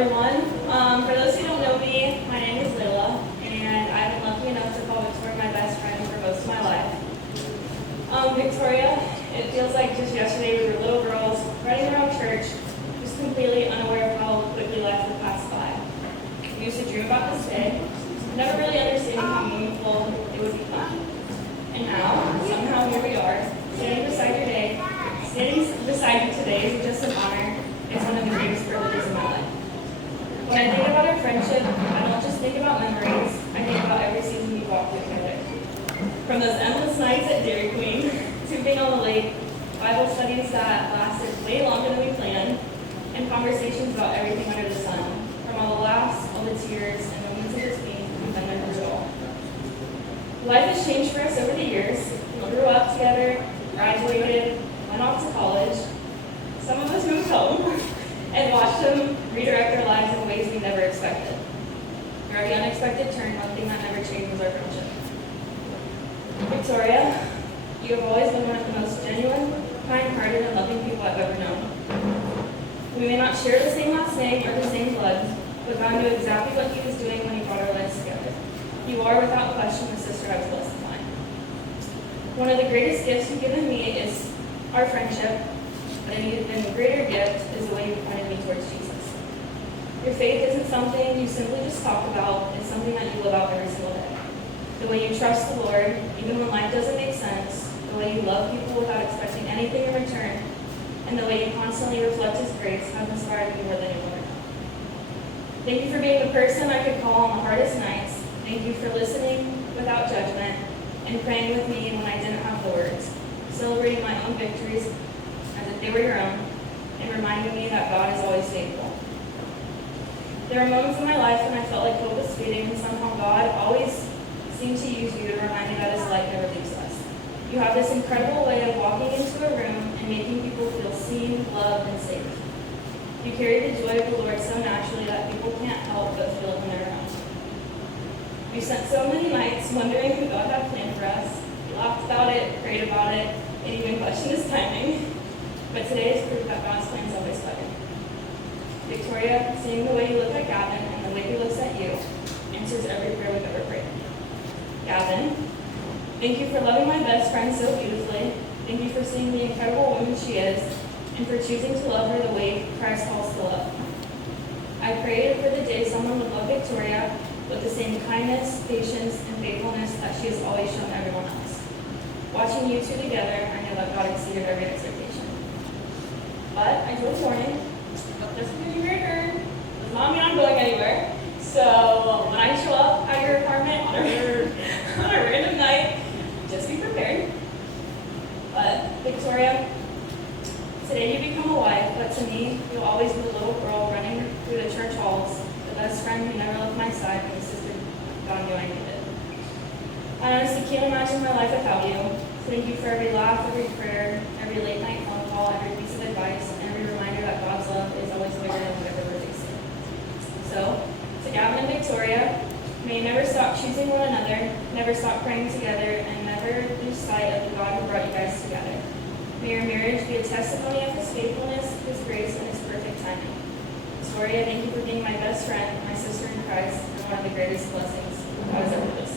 everyone. For those who don't know me, my name is Layla, and I've been lucky enough to call Victoria my best friend for most of my life. Victoria, it feels like just yesterday we were little girls running around church, just completely unaware of how quickly life would pass by. We used to dream about this day, never really understanding how meaningful it would become. And now, somehow here we are, standing beside you today is just an honor. It's one of the greatest privileges in my life. When I think about our friendship, I don't just think about memories, I think about every season we walked through together. From those endless nights at Dairy Queen, to being on the lake, Bible studies that lasted way longer than we planned, and conversations about everything under the sun. From all the laughs, all the tears, and moments of just being, we've been there through it all. Life has changed for us over the years. We grew up together, graduated, went off to college. Some of us moved home and watched them redirect their lives in ways we never expected. Through the unexpected turn, one thing that never changed was our friendship. Victoria, you have always been one of the most genuine, kind-hearted, and loving people I've ever known. We may not share the same last name or the same blood, but God knew exactly what He was doing when He brought our lives together. You are, without question, the sister I was blessed to find. One of the greatest gifts you've given me is our friendship, but an even greater gift is the way you pointed me towards Jesus. Your faith isn't something you simply just talk about, it's something that you live out every single day. The way you trust the Lord, even when life doesn't make sense, the way you love people without expecting anything in return, and the way you constantly reflect His grace has inspired me more than anyone ever. Thank you for being the person I could call on the hardest nights. Thank you for listening without judgment and praying with me when I didn't have the words, celebrating my own victories as if they were your own, and reminding me that God is always faithful. There are moments in my life when I felt like hope was fading, and somehow God always seemed to use you to remind me that His light never leaves us. You have this incredible way of walking into a room and making people feel seen, loved, and safe. You carry the joy of the Lord so naturally that people can't help but feel it when they're around you. We spent so many nights wondering who God had planned for us. We laughed about it, prayed about it, and even questioned His timing. But today is proof that God's plan is always better. Victoria, seeing the way you look at Gavin and the way He looks at you answers every prayer we've ever prayed. Gavin, thank you for loving my best friend so beautifully. Thank you for seeing the incredible woman she is and for choosing to love her the way Christ calls to love. I prayed for the day someone would love Victoria with the same kindness, patience, and faithfulness that she has always shown everyone else. Watching you two together, I know that God exceeded every expectation. But I told Morning, this is your turn. Does not mean I'm going anywhere. So when I show up at your apartment on a random night, just be prepared. But Victoria, today you become a wife, but to me, you'll always be the little girl running through the church halls, the best friend who never left my side, and the sister God knew I needed. I honestly can't imagine my life without you. Thank you for every laugh, every prayer, every late night phone call, every piece of advice, and every reminder that God's love is always bigger than whatever we're facing. So, to Gavin and Victoria, may you never stop choosing one another, never stop praying together, and never lose sight of the God who brought you guys together. May your marriage be a testimony of His faithfulness, His grace, and His perfect timing. Victoria, thank you for being my best friend, my sister in Christ, and one of the greatest blessings I was ever blessed.